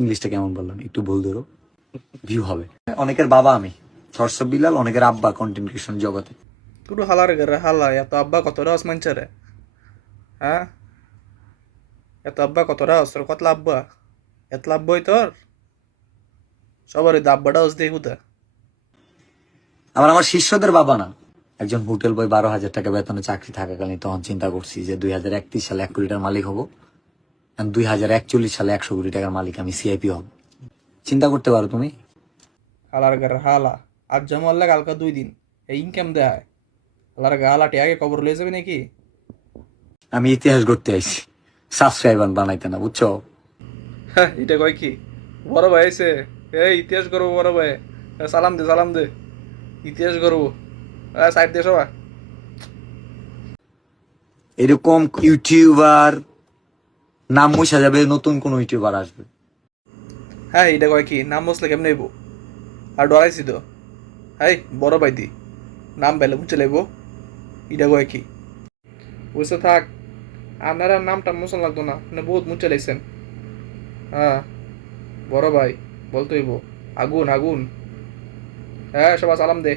ইংলিশটা কেমন বললাম, একটু ভুল ধরো, ভিউ হবে। অনেকের বাবা আমি সরসব বিলাল, অনেকের আব্বা কন্টেন্ট ক্রিয়েশন জগতে। তুই হালার ঘরে হালা এত আব্বা কত রাস মানছে হ্যাঁ এত আব্বা কত রাস তোর কত আব্বা এত লাভবই তোর সবার ওই আব্বাটা হস দিয়ে হুদা আমার শিষ্যদের বাবা না, একজন হোটেল বয় 12,000 টাকা বেতনে চাকরি থাকাকালীন তখন চিন্তা করছি যে 2031 সালে 1 কোটি টাকার মালিক হবো, 2041 সালে 100 কোটি টাকার মালিক আমি, সিআইপি হব। চিন্তা করতে পারো তুমি? হালার ঘরে হালা আজ জমাল্লা কালকা 2 দিন এই ইনকাম দেয় হালার ঘরে হালা টিয়াকে কবর লয়ে যাবে নাকি আমি ইতিহাস গড়তে আইছি, সাবস্ক্রাইবার বানাইতে না, বুঝছো? হ্যাঁ এটা কয় কি বড় ভাই আইছে এই ইতিহাস করবো বড় ভাই সালাম দে ইতিহাস করবো সাইড দিয়ে সবাই এরকম ইউটিউবার নাম মুছা যাবে, নতুন কোন ইউটিউবার আসবে। হ্যাঁ এটা কয় কি নাম বসলে কেমন নেবো আর ডরাইছি তো হাই বড় ভাই দি নাম বেলে মুছে লেবো এটা কয় কি বুঝতে থাক আপনার আর নামটা মোশন লাগতো না আপনি বহুত মুছে লাইছেন হ্যাঁ বড় ভাই বলতে হইব আগুন আগুন হ্যাঁ সবাই সালাম দে